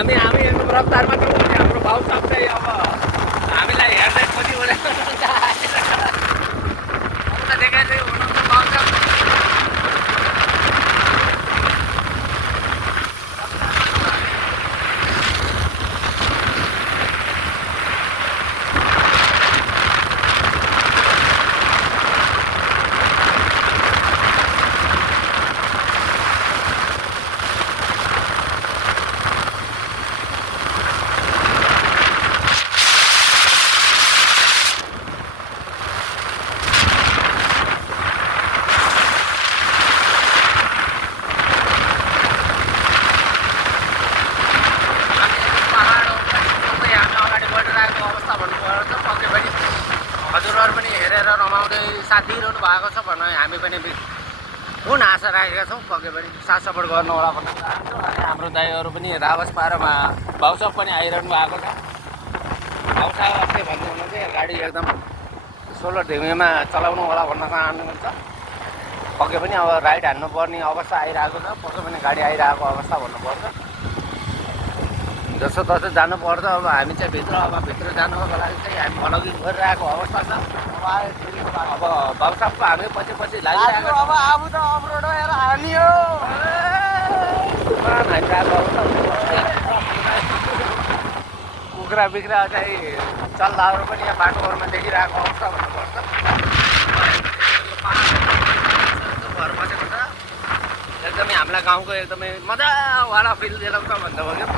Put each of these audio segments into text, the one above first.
हामी एकदम रफ्तारमा छौँ। हाम्रो भाउ सब चाहिँ अब हामीलाई हेर्दै खोजी गरेर देखाइ चाहिँ हुनुहुन्छ भाउ सब। हजुरहरू पनि हेरेर रमाउँदै साथ दिइरहनु भएको छ भन्ने हामी पनि कुन आशा राखेका छौँ। पक्कै पनि साथ सपोर्ट गर्नु होला भन्न चाहन्छु। अनि हाम्रो दाइहरू पनि रावस पारोमा भाउसाब पनि आइरहनु भएको छ। भाउसाब अस्ति भन्नु चाहिँ गाडी एकदम 16 ढिमीमा चलाउनु होला भन्न चाहनुहुन्छ। पक्कै पनि अब राइड हान्नुपर्ने अवस्था आइरहेको छ। पक्कै पनि गाडी आइरहेको अवस्था भन्नुपर्छ। जसो तसो जानुपर्छ। अब हामी चाहिँ भित्र जानुको लागि चाहिँ हामी भ्लगिङ गरिरहेको अवस्था छ। अब भाउसाबको हामी पछि लागिरहेको अब आफू त अफरोड हेर हानी हो कुखुरा बिक्रा चाहिँ चल्दाहरू पनि यहाँ बाटोहरूमा देखिरहेको अवस्था भन्नुपर्छ। घर बसेको छ एकदमै हामीलाई गाउँको एकदमै मजावाला फिल दिलाउँछ भन्दा भयो।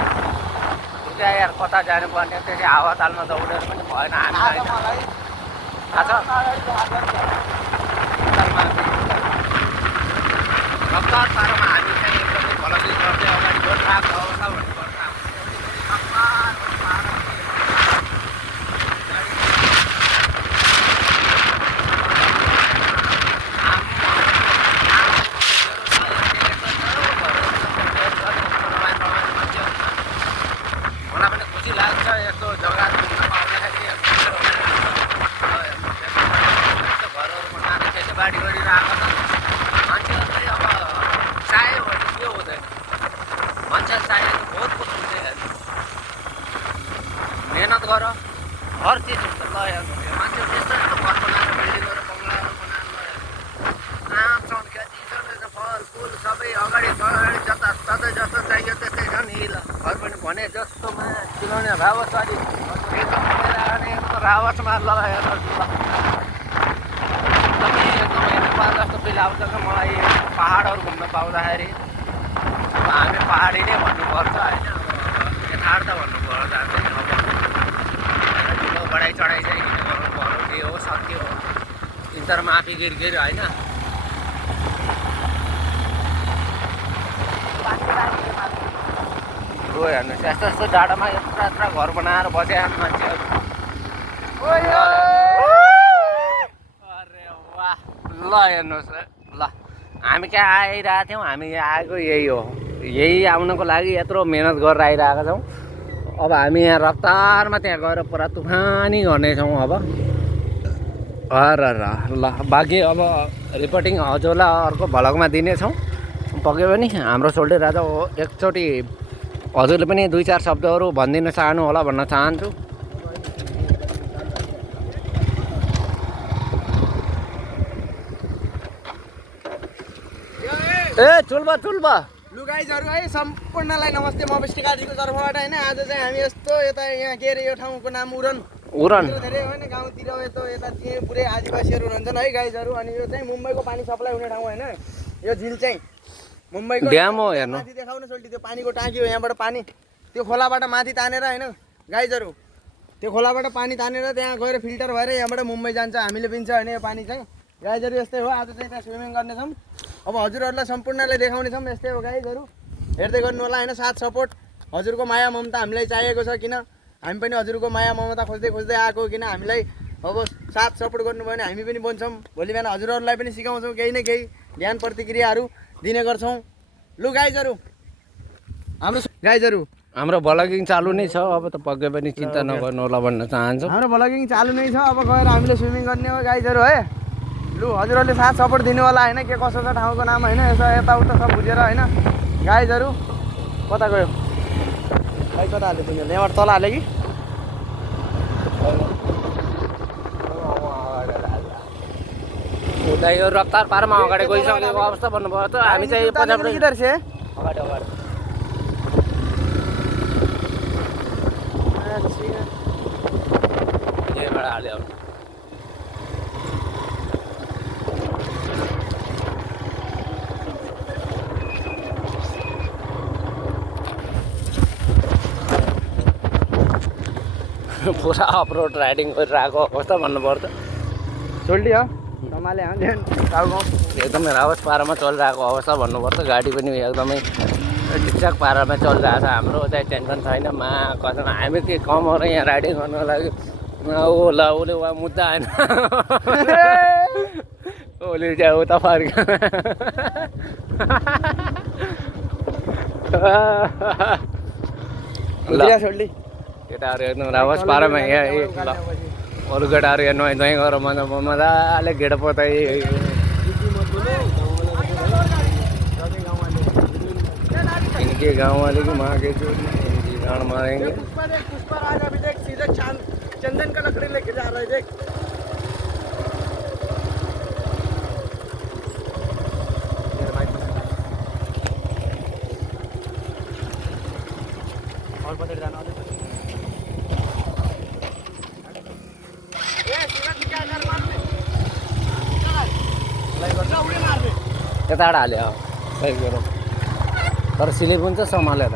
त्यहाँ यार कता जानुपर्ने त्यसै हावा तालमा दौडेर पनि भएन हामीलाई थाहा छ। रफ्तार पारोमा हामी चाहिँ एकदमै भ्लगिङ गर्दै अगाडि बढिरहेको अवस्था भन्नुपर्छ। मलाई पनि खुसी लाग्छ यस्तो जग्गा घुम्न पाउँदाखेरि। घरहरूमा नानी खेतीबारी गरिरहेको छ। मान्छेहरू चाहिँ अब चाह्यो भने के हुँदैन। मान्छे चाहिएको बहुत कुछ हुन्छ। मेहनत गर हर चिज हुन्छ। ल मान्छेहरू यस्तो यस्तो घर बनाएर बिल्डिङहरू बङ्गलाहरू बनाएर आँप छन्, खेती छन्, फलफुल सबै अगाडि जता जस्तो चाहियो त्यस्तै छ नि। ल घर पनि भने जस्तोमा चिलाउने रावस अलि रावसमा ल एकदम हेर्नु जस्तो फिल आउँछ क्या मलाई पाहाडहरू घुम्न पाउँदाखेरि। अब हामी पाहाडी नै भन्नुपर्छ होइन। यथार्थ भन्नुपर्छ चाहिँ अब ठुलो बढाइ चढाइ चाहिँ किन गर्नु के हो सत्य हो। इन्टर माफी गिर होइन। हेर्नुहोस् यस्तो यस्तो जाडोमा यत्रो घर बनाएर बसे मान्छेहरू। अरे वाह ल हेर्नुहोस् ल हामी क्या आइरहेको थियौँ। हामी आएको यही हो। यही आउनको लागि यत्रो मेहनत गरेर आइरहेका छौँ। अब हामी यहाँ रफ्तारमा त्यहाँ गएर पुरा तुफानी गर्नेछौँ। अब ल बाँकी अब रिपोर्टिङ हजुरलाई अर्को भ्लगमा दिनेछौँ। पक्कै पनि हाम्रो सोल्टे राजा एकचोटि हजुरले पनि 2-4 शब्दहरू भनिदिन चाहनु होला भन्न चाहन्छु। चुल्बा लु गाइजहरु है सम्पूर्णलाई नमस्ते। म बेस्टिकाजीको तर्फबाट हैन आज चाहिँ हामी यस्तो यता यहाँ के अरे यो ठाउँको नाम उरन धेरै हैन गाउँतिर यता पुरै आदिवासीहरू हुन्छन् है गाइजहरु। अनि यो चाहिँ मुम्बईको पानी सप्लाई हुने ठाउँ हैन। यो झिल चाहिँ मुम्बईको ड्याम हो हेर्नु। माथि देखाउन सोल्टी त्यो पानीको टाँकी हो। यहाँबाट पानी त्यो खोलाबाट माथि तानेर हैन गाइजहरु। त्यो खोलाबाट पानी तानेर त्यहाँ गएर फिल्टर भएर यहाँबाट मुम्बई जान्छ। हामीले पिन्छ हैन यो पानी चाहिँ गाइजहरु। यस्तै हो आज चाहिँ त्यहाँ स्विमिङ गर्ने छौँ। अब हजुरहरूलाई सम्पूर्णलाई देखाउने छौँ। यस्तै हो गाइजहरु। हेर्दै गर्नु होला हैन। साथ सपोर्ट हजुरको माया ममता हामीलाई चाहिएको छ। किन हामी पनि हजुरको माया ममता खोज्दै आएको। किन हामीलाई अब साथ सपोर्ट गर्नुभयो भने हामी पनि बन्छौँ। भोलि बिहान हजुरहरूलाई पनि सिकाउँछौँ केही न केही ज्ञान प्रतिक्रियाहरू दिने गर्छौँ। लु गाइजहरु हाम्रो भ्लगिङ चालु नै छ। अब त पक्कै पनि चिन्ता नगर्नु होला भन्न चाहन्छु। हाम्रो भ्लगिङ चालु नै छ। अब गएर हामीले स्विमिङ गर्ने हो गाइजहरु है। लु हजुरहरूले साथ सपोर्ट दिनु होला हैन। के कसो छ ठाउँको नाम हैन। यसो यताउता सब बुझेर हैन गाइजहरु। कता गयो खै कता हाल्यो तिमीहरूले यहाँबाट तल हाल्यो कि उता यो रफ्तार पारमा अगाडि गइसकेको अवस्था भन्नुभयो त हामी चाहिँ पछाडि किधर से अगाडि अगाडि यहीँबाट हाल्यो पुरा अफरोड राइडिङ गरिरहेको अवस्था भन्नुपर्छ सोल्टी हो रमाले हाल्यो गाउँ गाउँ एकदमै रावस पारामा चलिरहेको अवस्था भन्नुपर्छ गाडी पनि एकदमै ठिकठाक पारामा चलिरहेको छ हाम्रो चाहिँ टेन्सन छैन मा कसम हामी के कम हो र यहाँ राइडिङ गर्नको लागि ओला उसले वा मुद्दा होइन उसले चाहिँ उता फर्क ल सोल्टी केटाहरू एकदम रावस पारामा यहाँ ल अरू केटाहरू यहाँ नुहाइ धुवाइ गरेर मजाले गेडा पोताइ इनके गाँव वाले की माँ के जो इनकी गाड़ मारेंगे पुष्पा राज अभी देख सीधे चंदन का लकड़ी लेके जा रहा है देख और पकड़ जाना यताबाट हाल्यो सही कुरो तर स्लिप हुन्छ सम्हालेर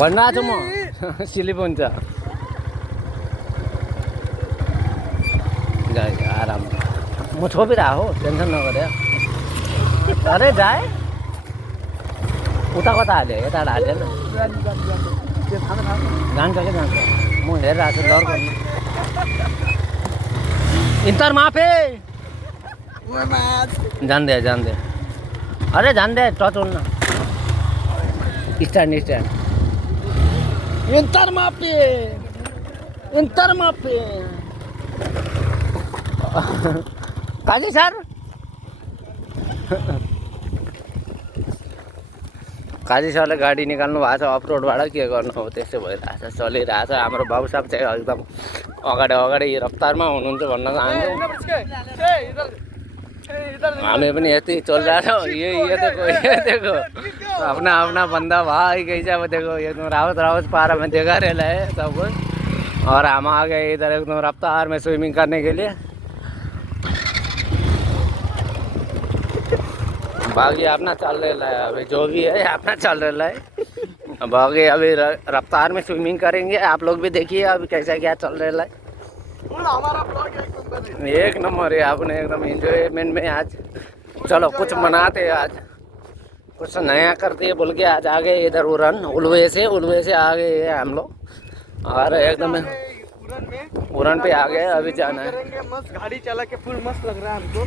भनिरहेको छु म स्लिप हुन्छ जाए आराम म छोपिरहेको हो टेन्सन नगरे अरे जाए उता कता हाल्यो यताबाट हाल्यो जान्छ कि जान्छ म हेरिरहेको छु डर गर्नु इन्टर माफे जान्दे जान्दे अरे जान्दे टच हुन्न स्ट्यान्ड स्ट्यान्ड इन्टर माफे काजी सर काजी सरले गाडी निकाल्नु भएको छ अफरोडबाट के गर्नु हो त्यस्तै भइरहेछ चलिरहेछ हाम्रो बाबु साहब चाहिँ एकदम अगाडि अगाडि रफ्तारमा हुनुहुन्छ भन्न चाहन्छु हामी पनि यति चलिरहेको छ ये देखो अपना अपना बंदा भाई कैसा वो देखो एकदम रावत पारा में देखा रहा है सब कुछ और हम आ गए इधर एकदम रफ्तार में स्विमिंग करने के लिए बाकी अपना चल रहा है अभी जो भी है अपना चल रहा है बाकी अभी रफ्तार में स्विमिंग करेंगे आप लोग भी देखिए अभी कैसा क्या चल रहा है हमारा ब्लॉग एक नंबर है आपने एकदम एंजॉयमेंट में आज चलो कुछ मनाते हैं आज कुछ नया करते हैं बोल के आज आ गए इधर उलवे से आ गए हैं हम लोग और एकदम उड़न पे आ गए अभी जाना है मस्त गाड़ी चला के फुल मस्त लग रहा है हमको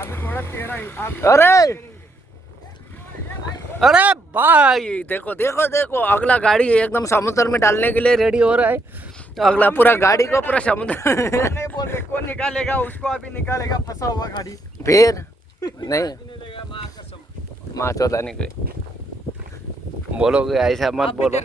अभी थोड़ा टेढ़ा अरे भाई देखो देखो देखो अगला गाड़ी एकदम समुद्र में डालने के लिए रेडी हो रहा है अगला पूरा गाड़ी को पूरा समुद्र नहीं बोल रहे कौन निकालेगा उसको अभी निकालेगा फंसा हुआ गाड़ी फिर नहीं माँ चौधा नहीं कोई बोलोगे ऐसा मत बोलो।